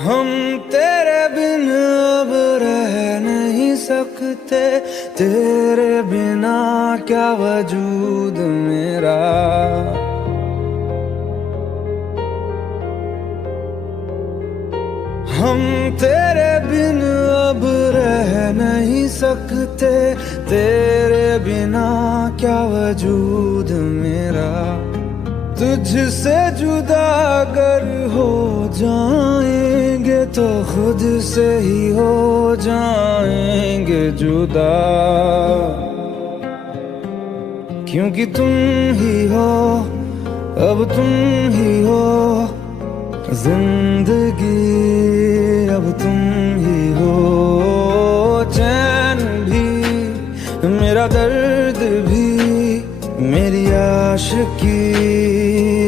हम तेरे बिन अब रह नहीं सकते, तेरे बिना क्या वजूद मेरा। हम तेरे बिन अब रह नहीं सकते, तेरे बिना क्या वजूद मेरा। तुझसे जुदा अगर हो जाएंगे तो खुद से ही हो जाएंगे जुदा। क्योंकि तुम ही हो, अब तुम ही हो जिंदगी, अब तुम ही हो। चैन भी मेरा दर्द भी मेरी आशिकी,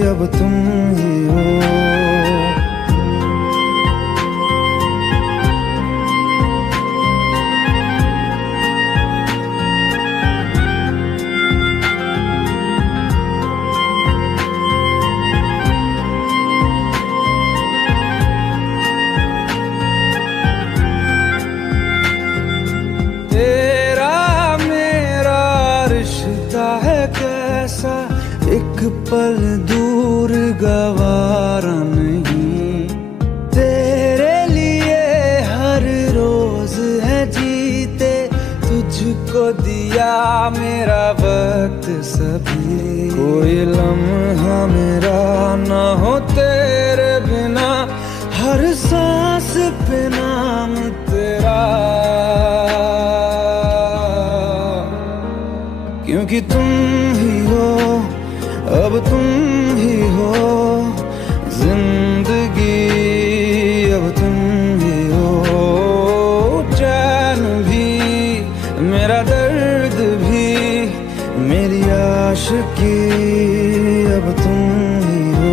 अब तुम ही हो। तेरा मेरा रिश्ता है कैसा, एक पल दूर गवारा नहीं। तेरे लिए हर रोज है जीते, तुझको दिया मेरा वक्त सभी। कोई लम्हा मेरा ना हो तेरे बिना, हर सांस पे नाम तेरा। क्योंकि तुम ही हो, अब तुम ही हो जिंदगी, अब तुम ही हो। चैन भी मेरा दर्द भी मेरी आशिकी, अब तुम ही हो।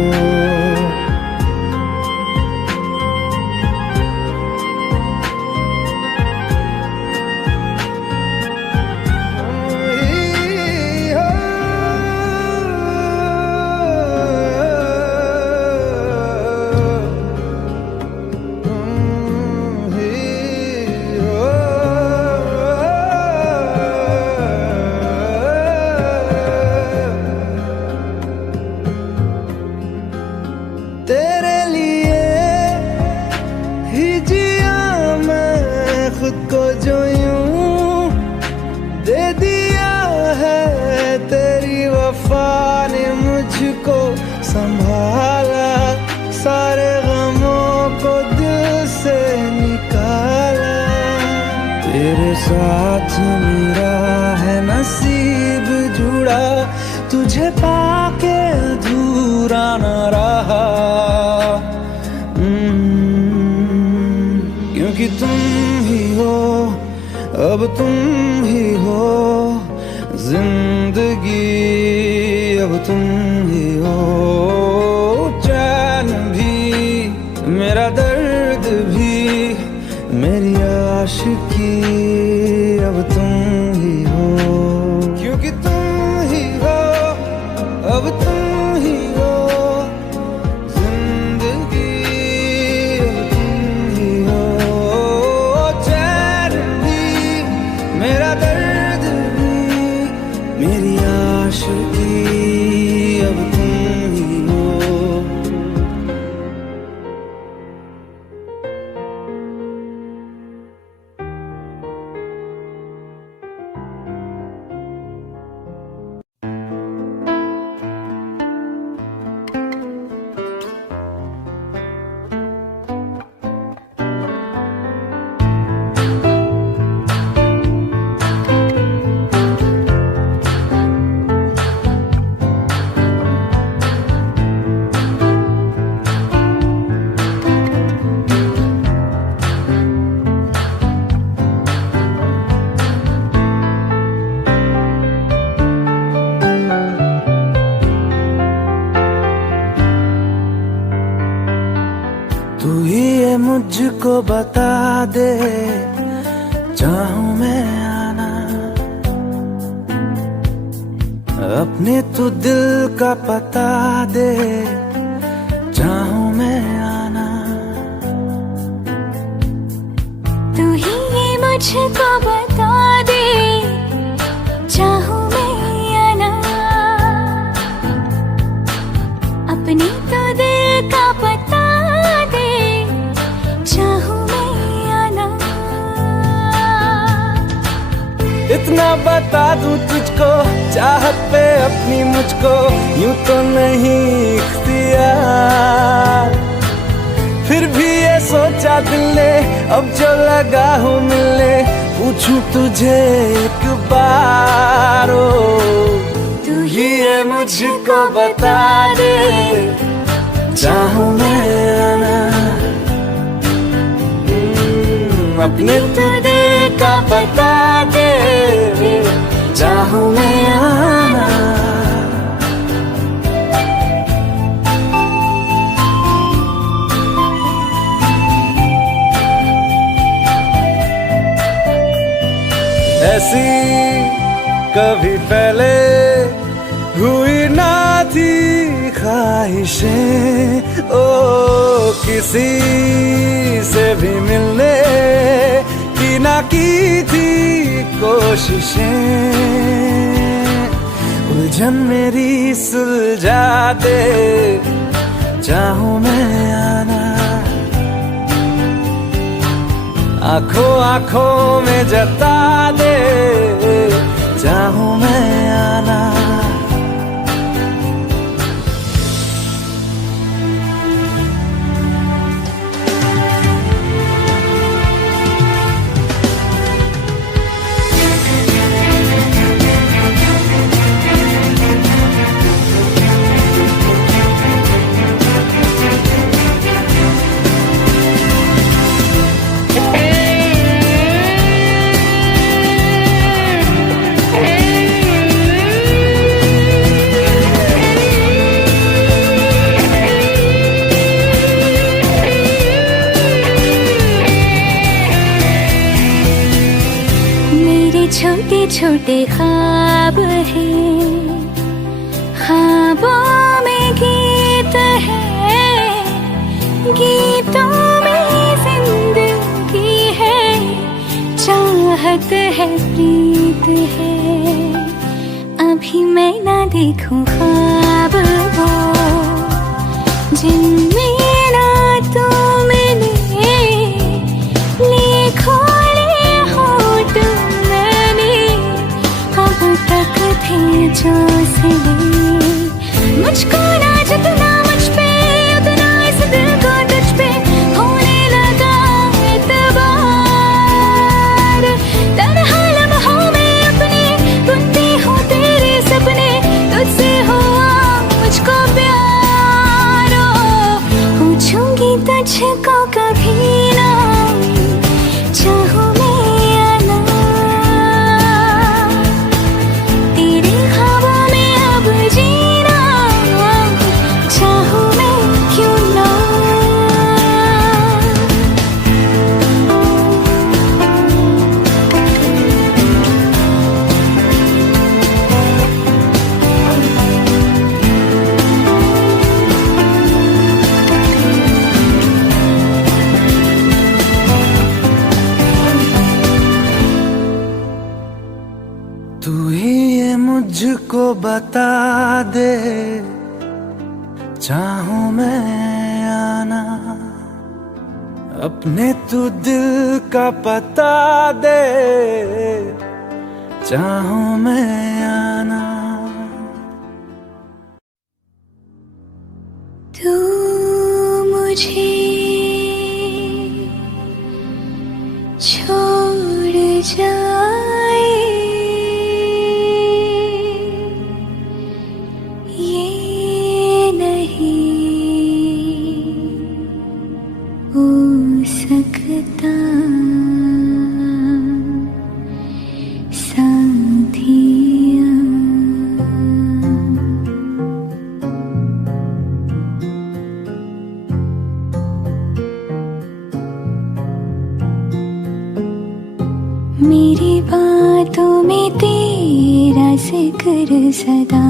तेरे लिए ही जिया मैं खुद को, जो यूं दे दिया है तेरी वफा ने मुझको संभाला। सारे गमों को दिल से निकाला, तेरे साथ मेरा है नसीब जुड़ा, तुझे पाके अधूरा न रहा। क्योंकि तुम ही हो, अब तुम ही हो जिंदगी, अब तुम ही हो। चैन भी मेरा दर्द भी मेरी आशिकी, अब तुम ही हो। क्योंकि तुम ही हो, अब तुम ही हो जिंदगी, अब तुम ही हो। चैन भी मेरा दर्द भी मेरी आशिकी, अब तुम ही हो। तू ही ये मुझको बता दे, चाहूं मैं आना अपने, तू दिल का पता दे, चाहूं मैं आना। मुझको बता दे, चाहूं मैं या ना, अपने तो दिल का पता दे, चाहूं मैं या ना। इतना बता दूं तुझको, चाहत पे अपनी मुझको यूं तो नहीं इख्तियार, फिर भी ये सोचा दिल ने अब जो लगा हूँ मिलने, पूछूं तुझे एक बार, ओ तू ही ये मुझको बता दे, चाहूं मैं या ना, अपने तो दिल का बता दे, चाहूं मैं या ना। ऐसी कभी पहले हुई ना थी ख्वाहिशें, ओ किसी से भी मिलने की ना की थी कोशिशें, उलझन मेरी सुलझा दे, चाहूं मैं या ना, आंखों आंखों में जता दे, चाहूं मैं या ना। छोटे छोटे ख्वाब हैं, ख्वाबों में गीत है, गीतों में जिंदगी है, चाहत है, प्रीत है, अभी मैं ना देखूं ख्वाब वो जिनमें ना तू मिले, लिखो जो सिले, मुझको ना जितना मुझ पे उतना इस दिल को तुझ पे होने लगा एतबार, तन्हा लम्हों में अपने बुनती हूँ तेरे सपने, तुझसे हुआ मुझको प्यार, पूछूंगी तुझको कभी ना, चाहूं तू ही ये मुझको बता दे, चाहूं मैं या ना, अपने तू दिल का पता दे, चाहूं मैं या ना। तू मुझे छोड़ जाए, सकता साथिया, मेरी बातों में तेरा जिक्र सदा,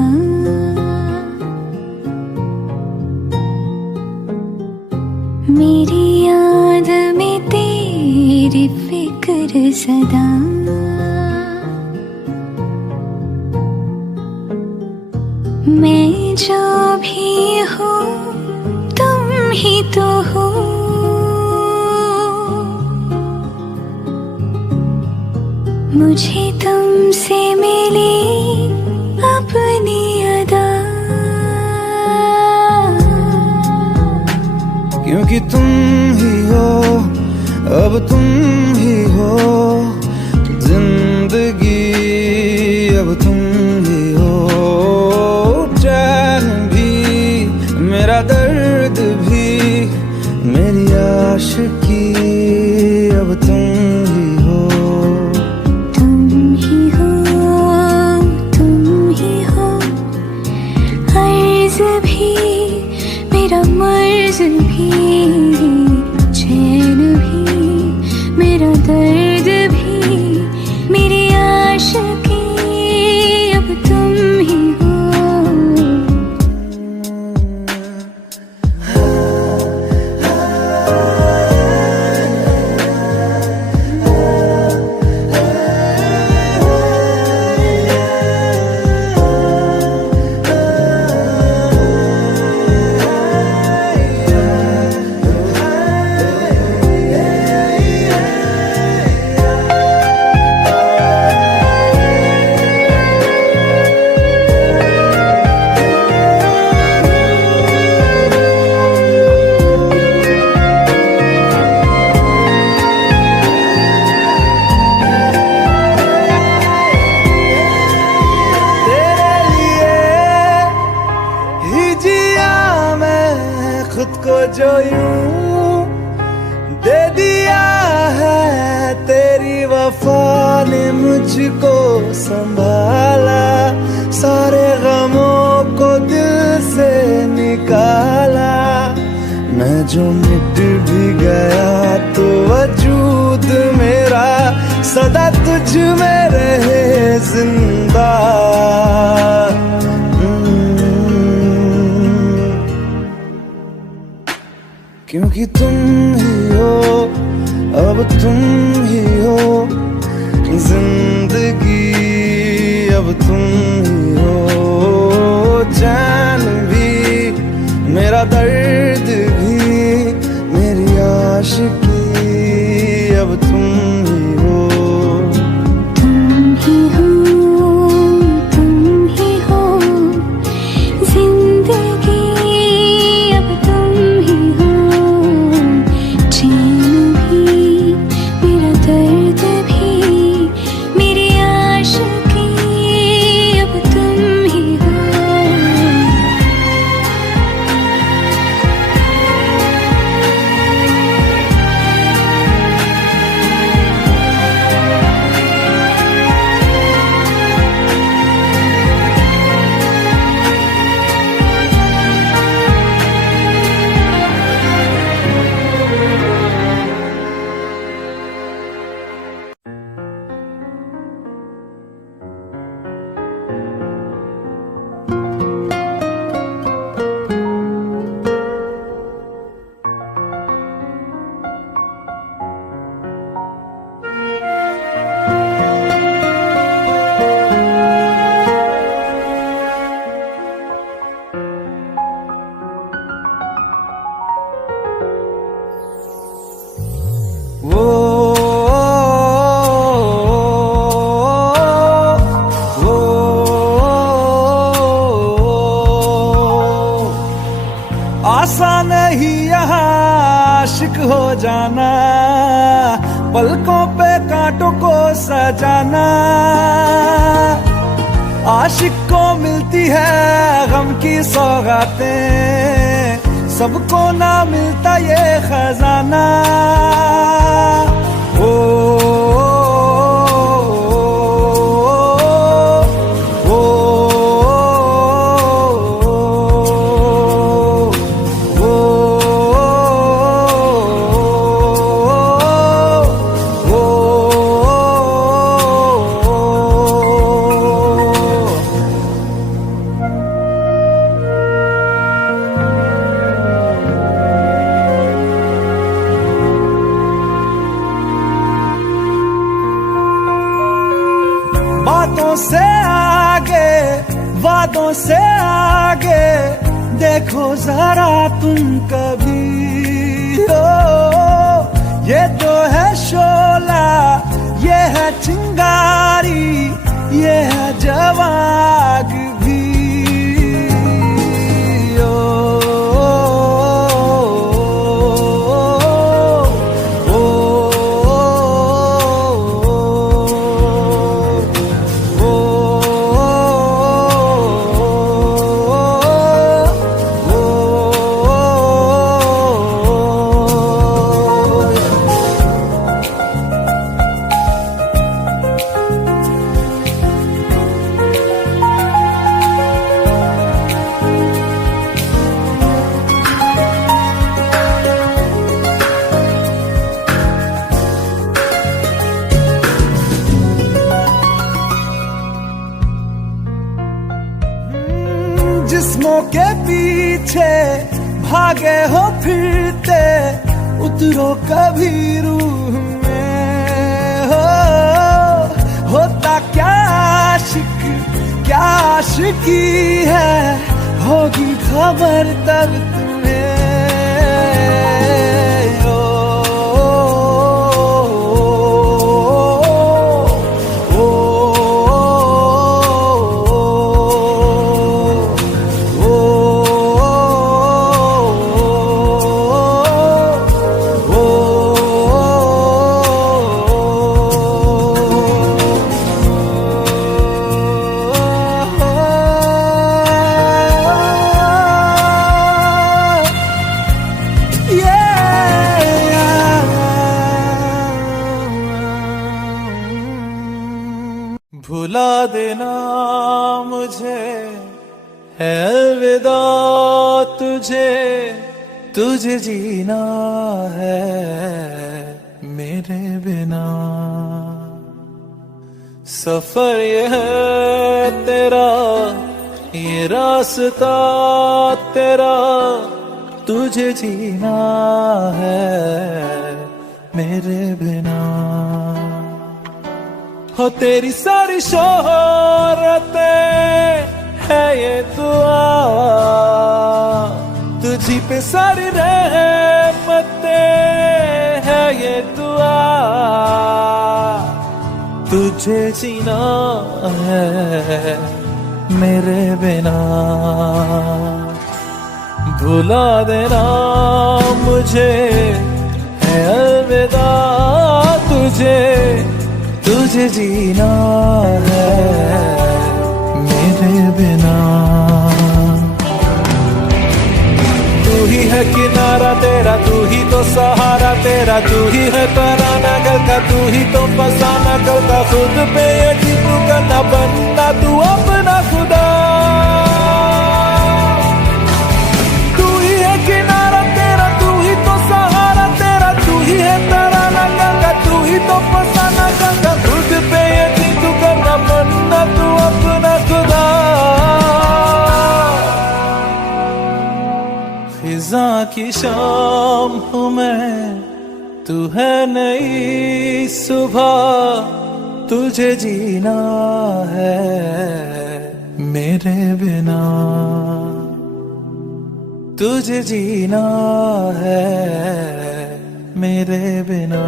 मेरी याद में तेरी फिक्र हर सदा। मैं जो भी हूँ तुम ही तो हो, मुझे तुमसे मिली अपनी अदा। क्योंकि तुम ही हो, अब तुम ही हो जिंदगी, अब तुम ही हो चैन भी, मेरा दर्द भी, मेरी आशिकी, अब तुम ही हो। तुम ही हो, तुम ही हो, अर्ज भी मेरा मर्ज भी, चैन भी मेरा दर्द भी, मेरी आशिकी, अब तुम ही हो। खुद को जो यूं दे दिया है, तेरी वफा ने मुझको संभाला, सारे गमों को दिल से निकाला। मैं जो मिट भी गया तो वजूद मेरा सदा तुझ में रहे जिंदा। क्योंकि तुम ही हो, अब तुम ही हो जिंदगी, अब तुम ही हो चैन भी, मेरा दर्द भी, मेरी आशिकी, अब तुम ही हो। तुम ही हो, तुम ही हो जिंदगी, अब तुम ही हो, चैन भी मेरा दर्द भी, मेरी आशिकी, अब तुम ही हो। वो आसान नहीं यहाँ आशिक हो जाना, पलकों पे कांटों को सजाना। आशिक को मिलती है गम की सौगातें, सबको ना मिलता ये खजाना। ओ बातों से आगे, वादों से आगे देखो जरा तुम कभी। ओ ये तो है शोला, ये है चिंगारी, ये है जवाग भी। जिस्मों के पीछे भागे हो फिरते, उतरो कभी रूह में। होता क्या आशिक, क्या आशिकी है, होगी खबर तब तुम्हें। भुला देना मुझे है अलविदा तुझे, तुझे जीना है मेरे बिना। सफर ये है तेरा, ये रास्ता तेरा, तुझे जीना है मेरे बिना। हो तेरी सारी शोहरतें है ये दुआ, तुझी पे सारी रहमतें है ये दुआ, तुझे जीना है मेरे बिना। भुला देना मुझे है अलविदा तुझे, तुझे जीना है मेरे बिना। तू ही है किनारा तेरा, तू ही तो सहारा तेरा, तू ही है तराना गल का, तू ही तो फसाना गल का। खुद पे यकीन तू करना, बनना तू अपना खुदा। तू ही है किनारा तेरा, तू ही तो सहारा तेरा, तू ही है तराना गल का, तू ही तो फसाना गल का। खुद पे यकीन तू करना, बनना तू अपना खुदा। फिजा की शाम हूँ मैं, तू है नई सुबह, तुझे जीना है मेरे बिना, तुझे जीना है मेरे बिना।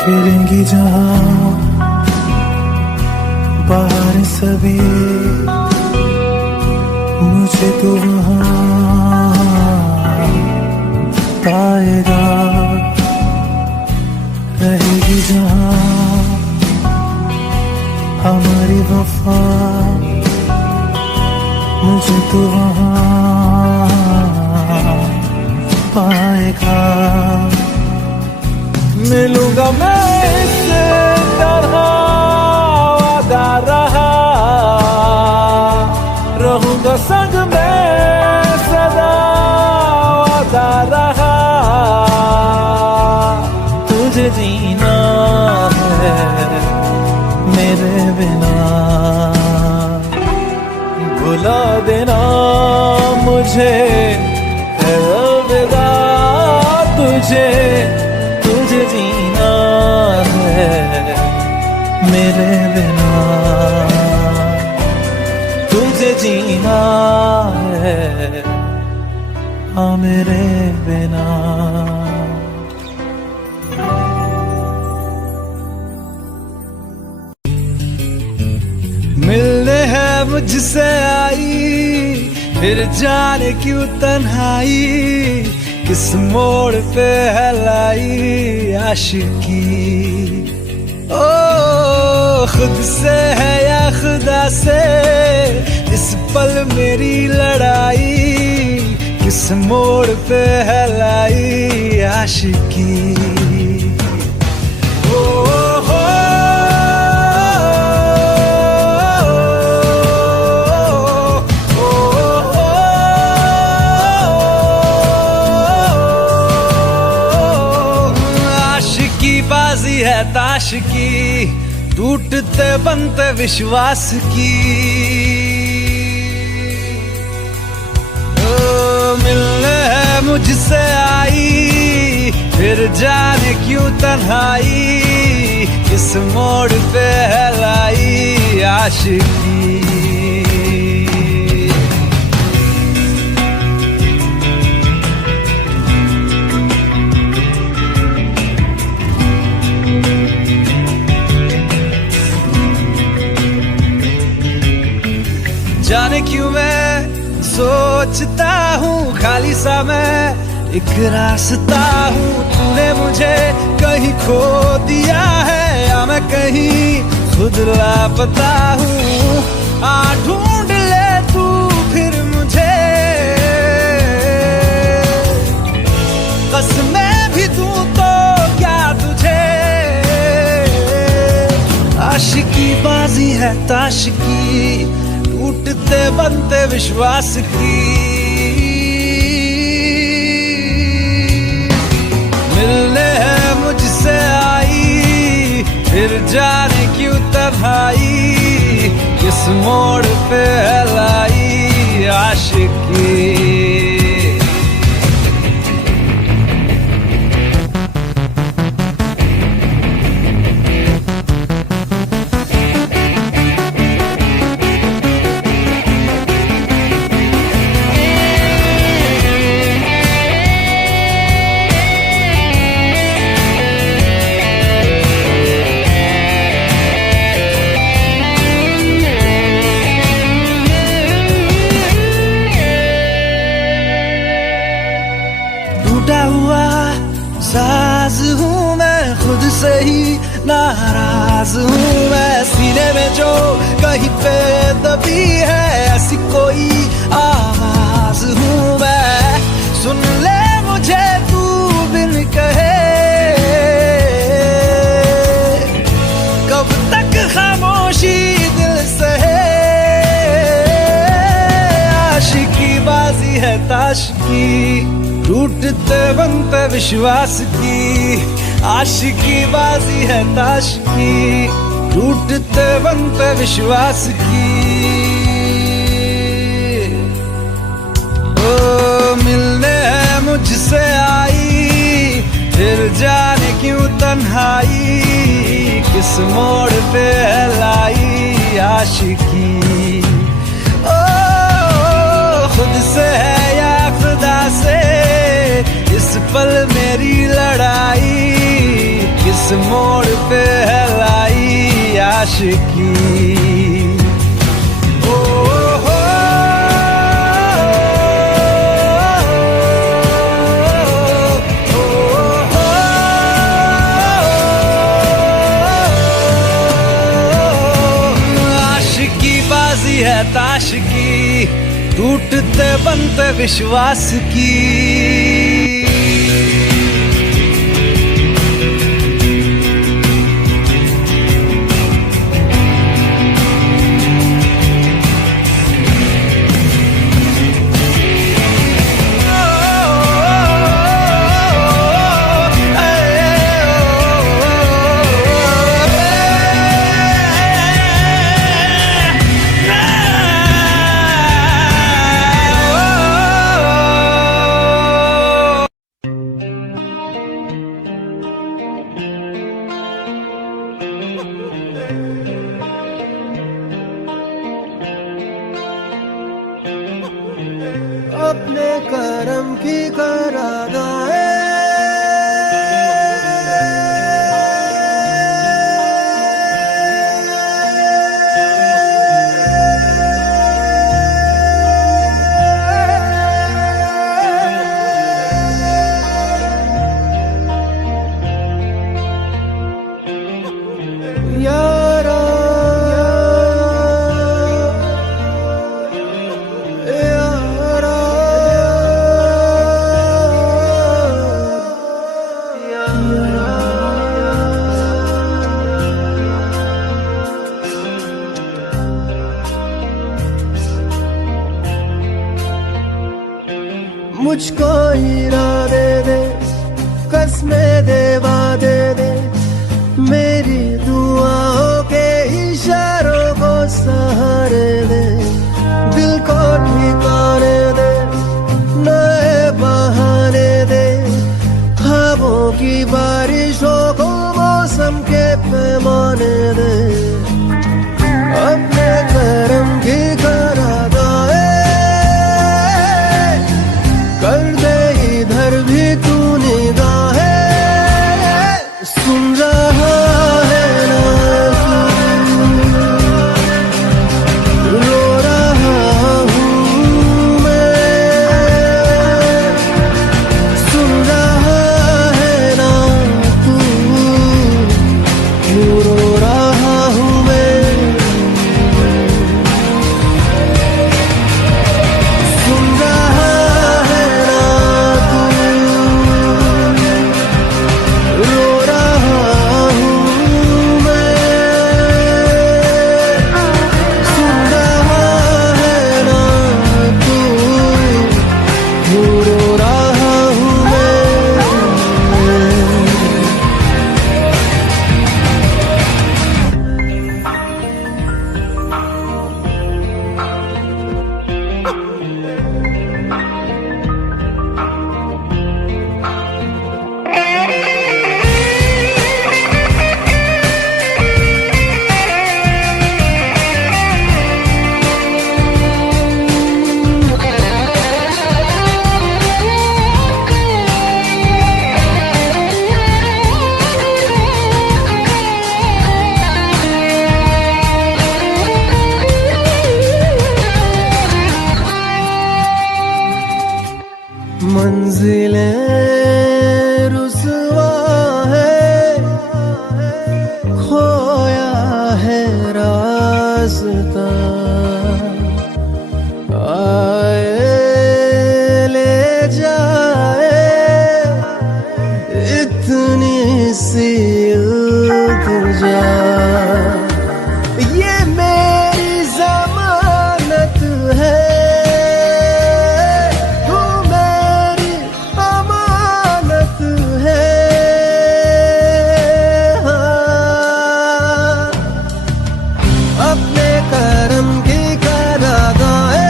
फिरेंगी जहाँ बाहर सभी, मुझे तो वहाँ पाएगा। रहेगी जहाँ हमारी वफा, मुझे तो वहाँ पाएगा। मिलूंगा मैं इससे तरह वादा रहा, रहूंगा संग में सदा वादा रहा। तुझे जीना है मेरे बिना, भुला देना मुझे है अलविदा। तुझे जीना है मेरे बिना, तुझे जीना है हाँ मेरे बिना। मिलने है मुझसे आई, फिर जाने क्यों तन्हाई, किस मोड़ पे है लाई आशिकी। ओ खुद से है या खुदा से, इस पल मेरी लड़ाई, किस मोड़ पे है लाई आशिकी। बाजी है ताश की, टूटते बनते विश्वास की। ओ मिलने है मुझसे आई, फिर जाने क्यों तन्हाई, किस मोड़ पे है लाई आशिकी। जाने क्यों मैं सोचता हूँ खाली सा मैं एक रास्ता हूँ। तूने मुझे कहीं खो दिया है या मैं कहीं खुद लापता हूँ। आ ढूंढ ले तू फिर मुझे, कसमें भी दूँ तो क्या तुझे। आशिकी बाजी है ताश की, टूटते बनते विश्वास की। मिलने है मुझसे आई, फिर जाने क्यों तन्हाई, किस मोड़ पे है लाई आशिकी। हुआ साज हूँ मैं, खुद से ही नाराज हूँ मैं। सीने में जो कहीं पे दबी है ऐसी कोई आवाज हूँ मैं। सुन ले मुझे तू बिन कहे, कब तक खामोशी दिल सहे। आशिकी बाजी है ताश की, टूटते बनते विश्वास की। आशिकी बाजी है ताश की, टूटते बनते विश्वास की। ओ मिलने है मुझसे आई, फिर जाने क्यों तन्हाई, किस मोड़ पे है लाई आशिकी। ओ खुद से है या खुदा से, इस पल मेरी लड़ाई, किस मोड़ पे है लाई आशिकी। आशिकी बाजी है ताश की, टूटते बनते विश्वास की अपने करम की करादाए यारा मुझको हीरा दे दे, कसमें दे वादे दे, मेरी दुआओं के इशारों को सहारे दे, दिल को ठिकाने दे, नए बहाने दे, ख्वाबों की बारिशों को मौसम के पैमाने दे, अपने करम की करादाए कर दे इधर भी तू निगाहें, सुन रहा है ना तू, रो रहा हूँ मैं, सुन रहा है ना तू, क्यों रो रहा हूँ मैं, सुन रहा है ना तू, रो रहा हूँ मैं, सुन रहा है ना तू, क्यों रो रहा हूँ मैं। मंजिलें रुसवा है, खोया है रास्ता, आए ले जाए इतनी सी इल्तिजा, ये मेरी जमानत है, तू मेरी अमानत है, हाँ। अपने करम की करादाए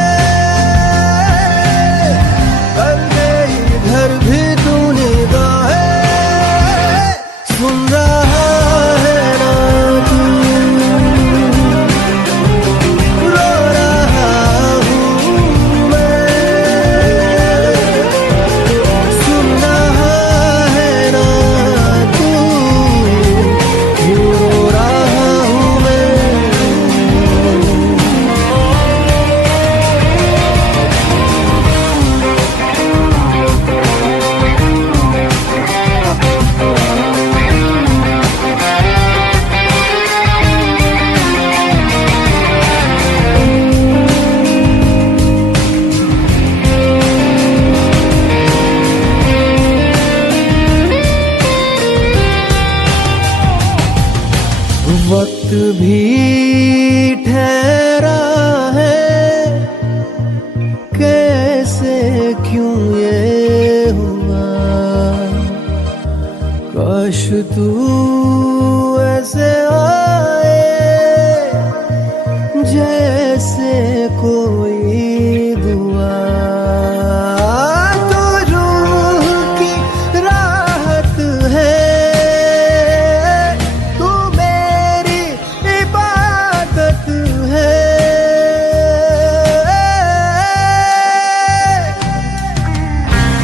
कर दे क्यों ये हुआ, काश तू ऐसे आए जैसे कोई दुआ। तो रूह की राहत है, तू मेरी इबादत है।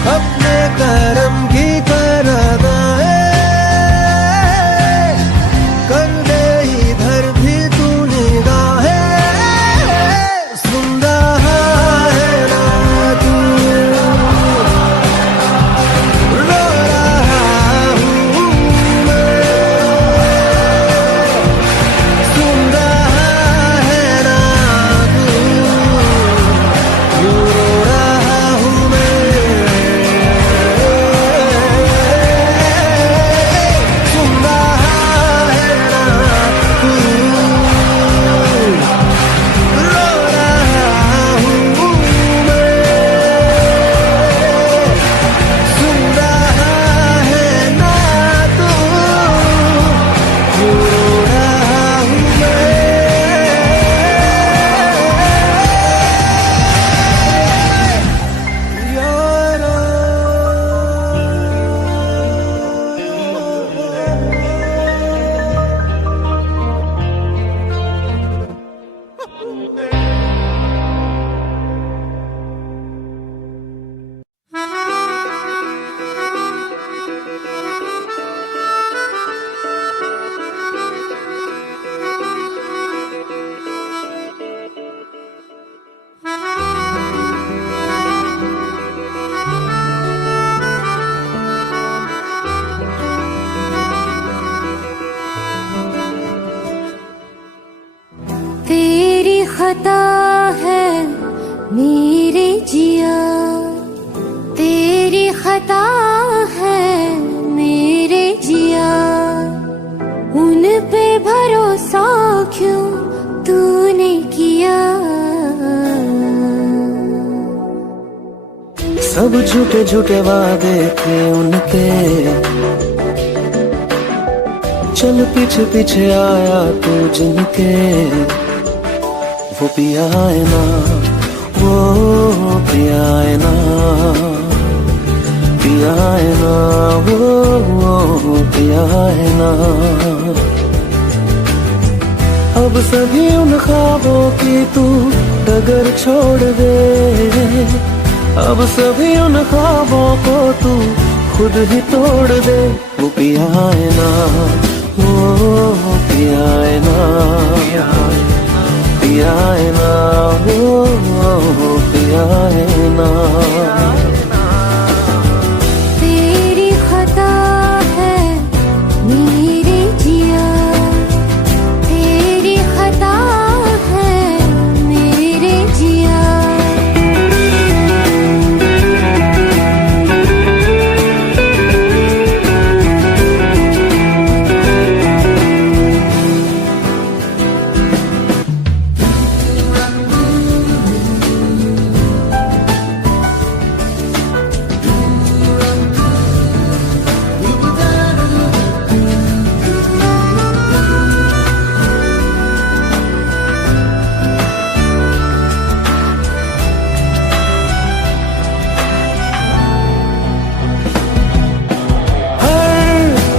अपने करम की कर अदाए कर दे इधर भी तू निगाहें। सुन रहा है ना तू, रो रहा हूँ मैं। सुन रहा है ना तू, रो रहा हूँ मैं। सुन रहा है ना तू, रो रहा हूँ मैं। सुन रहा है ना तू, रो रहा हूँ मैं। यारा तेरी खता है मेरे जिया, तेरी खता है मेरे जिया। उन पे भरोसा क्यों तूने किया। सब झूठे झूठे वादे थे उनके, चल पीछे पीछे आया तू जिनके। वो पिया है ना, वो पिया है ना, पिया है ना, वो पिया है ना। अब सभी उन ख्वाबों की तू डगर छोड़ दे, अब सभी उन ख्वाबों को तू खुद ही तोड़ दे। वो पिया है ना, वो पिया है ना, पिया है ना, वो पिया है ना। तेरी खता है मेरे जिया, तेरी खता है मेरे जिया।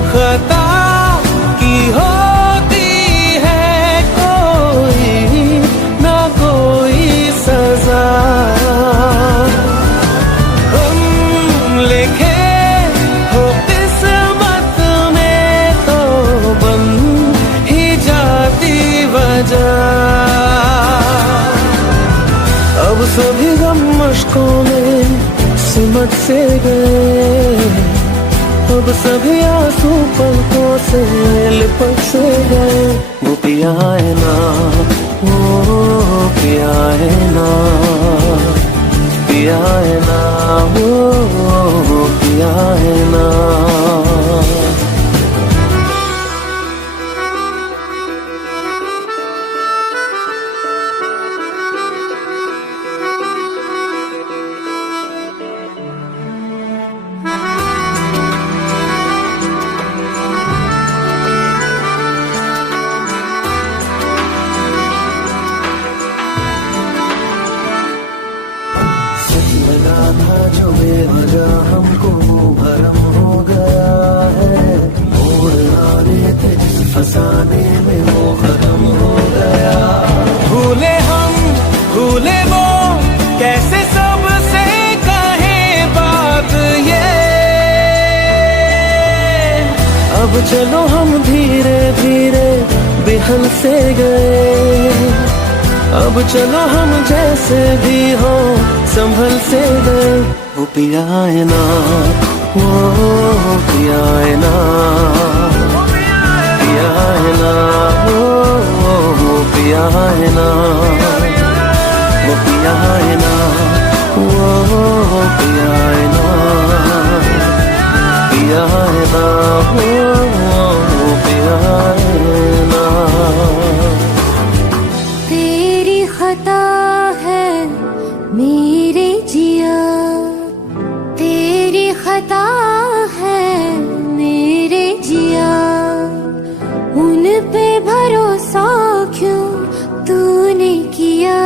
खता की होती है कोई ना कोई सजा। हम लिखे हो किस्मत में तो बन ही जाती वजह। अब सभी गम मुश्कों में सिमट से गए, अब सभी आंसू पलकों से लिपट से गए। वो पिया है ना, वो पिया है ना, पिया है ना, वो पिया है ना। था जो बेवजह हमको भरम हो गया है, मोड़ आने थे जिस फसाने में वो खत्म हो गया। भूले हम भूले वो, कैसे सबसे कहे बात ये। अब चलो हम धीरे धीरे बेहल से गए, अब चलो हम जैसे भी हो संभल से गए। वो पिया है ना, वो पिया है ना, पिया है ना, वो पिया है ना, वो पिया है ना, वो पिया है ना, पिया है ना, वो पिया है ना। तेरी खता है मेरे जिया, तेरी खता है मेरे जिया, उन पे भरोसा क्यों तूने किया।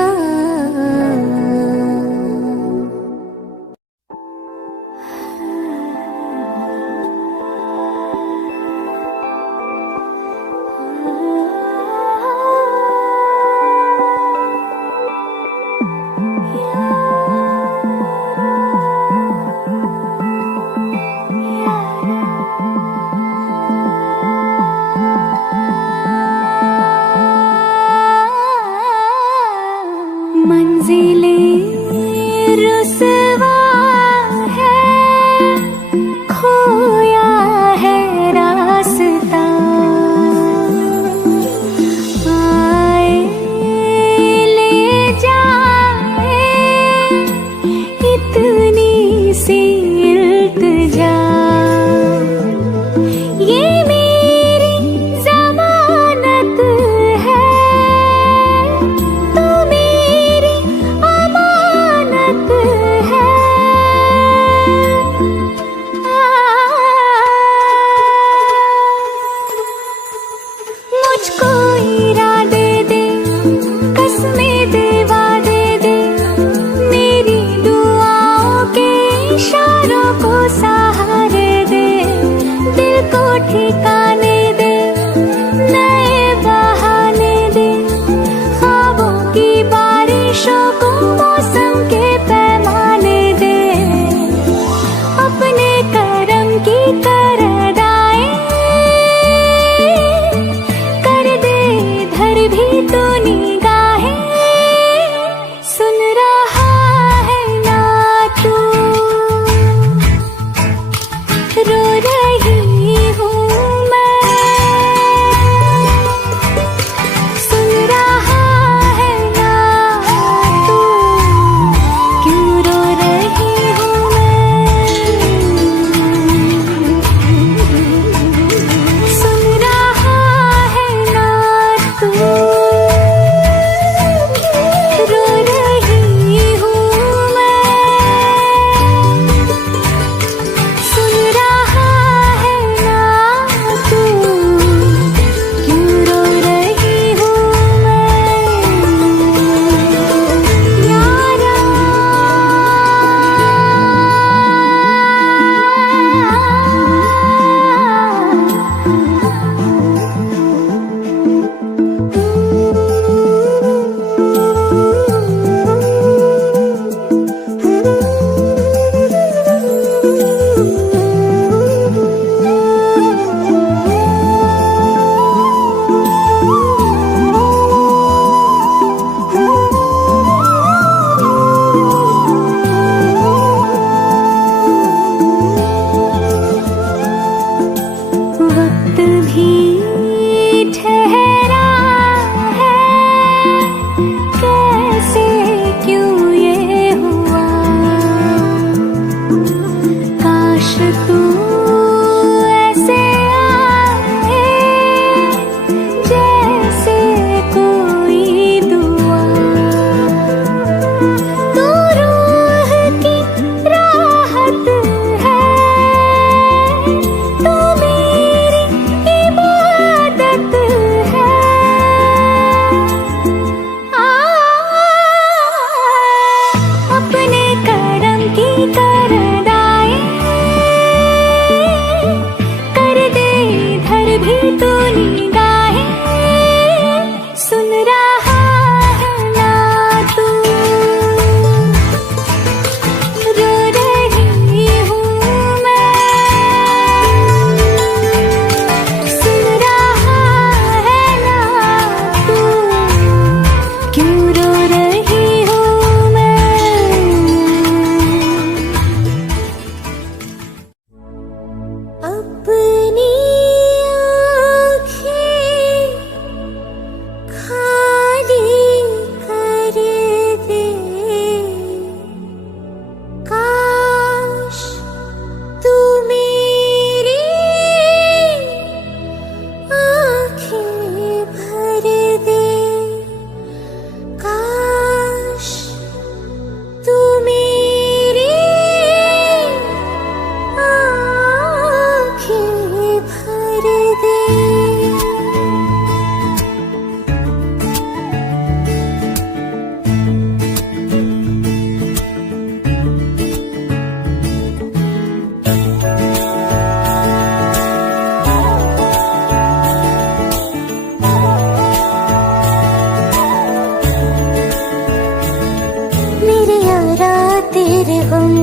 गम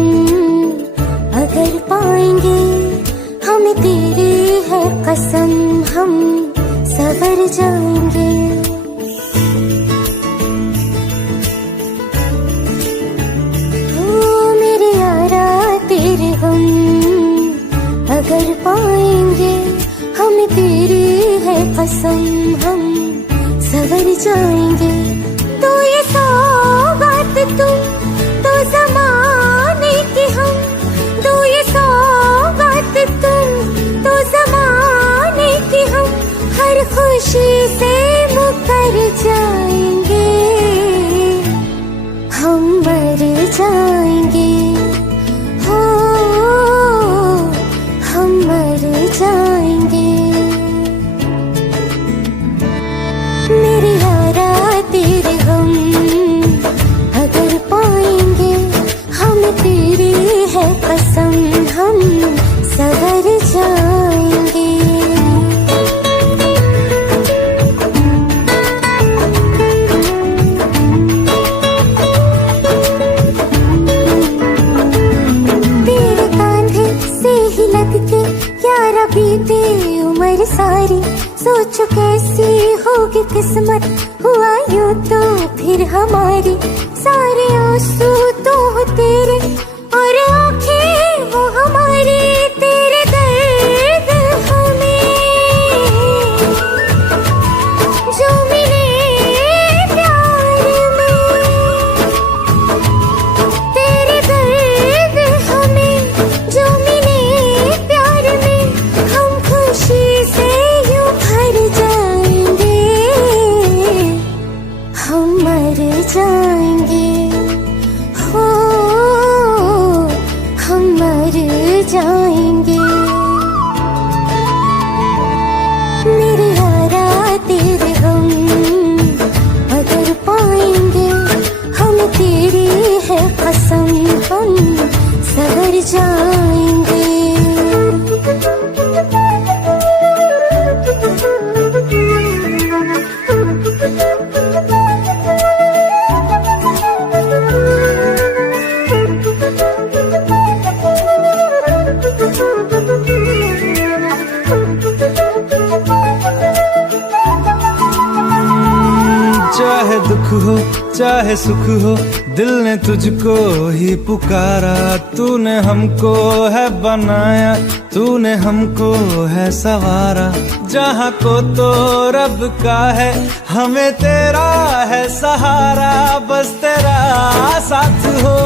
अगर पाएंगे, हमें तेरी है कसम, हम सवर जाएंगे। ओ मेरे यारा तेरे गम अगर पाएंगे, हमें तेरी है कसम, हम सवर जाएंगे। तो ये सौगात तुम तो ज़माने की हम, तो ये सौगात तुम तो ज़माने की हम, हर खुशी से मुकर जाएंगे, हम मर जाएंगे, हो हम मर जाएंगे। मेरे यारा तेरे गम अगर पाएंगे, हमें तेरी है कसम, हम सवर जाएंगे। तेरे कांधे से ही लगके यारा बीते उम्र सारी, सोचो कैसी होगी किस्मत, हुआ यूं तो फिर हमारी। सारे आंसू तो हो तेरे और आंखें वो हमारी, तेरे दर्द हमें जो मिले प्यार में, तेरे दर्द हमें जो मिले प्यार में, हम खुशी से यूं भर जाएंगे, हम मर जाएंगे, हो हम मर जाएंगे। मेरे यारा तेरे गम अगर पाएंगे, हम तेरी है कसम, हम सवर जाएंगे। चाहे दुख हो चाहे सुख हो, दिल ने तुझको ही पुकारा। तूने हमको है बनाया, तूने हमको है सवारा। जहाँ को तो रब का है, हमें तेरा है सहारा। बस तेरा साथ हो,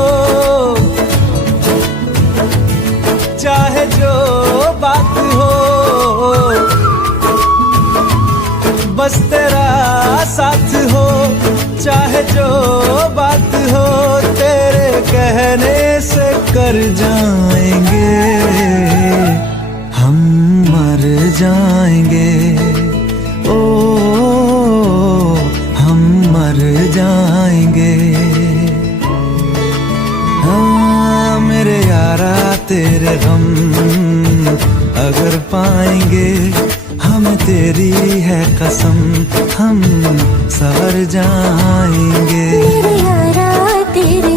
चाहे जो बात हो, बस तेरा साथ हो, चाहे जो बात हो। तेरे कहने से कर जाएंगे, हम मर जाएंगे, ओ हम मर जाएंगे। हाँ मेरे यारा तेरे गम अगर पाएंगे, हमें तेरी है कसम, हम सवर जाएंगे। मेरे यारा तेरे